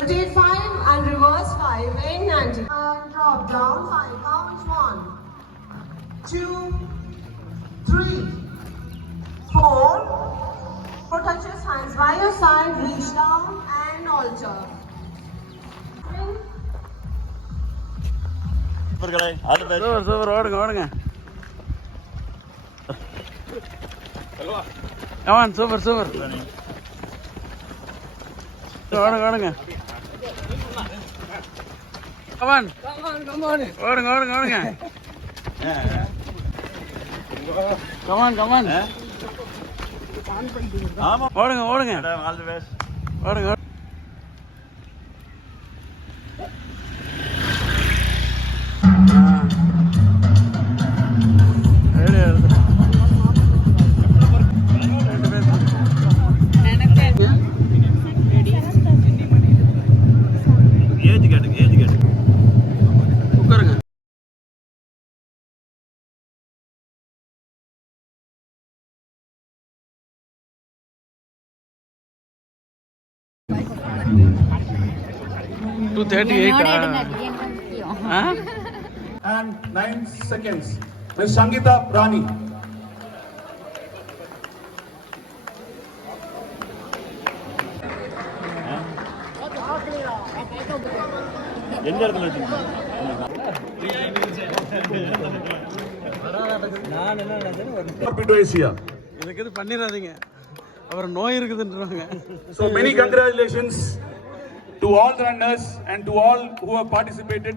Rotate 5 and reverse 5 in 90. And drop down 5. Count 1, 2, 3, 4. Touch your hands by your side, reach down and alter. Super, ஓடுங்க. Come on, super. ஓடுங்க. Come on. ஓடுங்க. Come on. ஆமா ஓடுங்க. All the best. ஓடுங்க. ஏஜ் கேட்டு உட்காருங்க. And 9 seconds. Ms. Sangeeta Rani. எந்த இடத்துல வச்சிருக்கீங்க? இதுக்கு இது பண்ணிடாதீங்க, அப்புறம் நோய் இருக்குதுன்றாங்க. So many congratulations to all the runners and to all who have participated.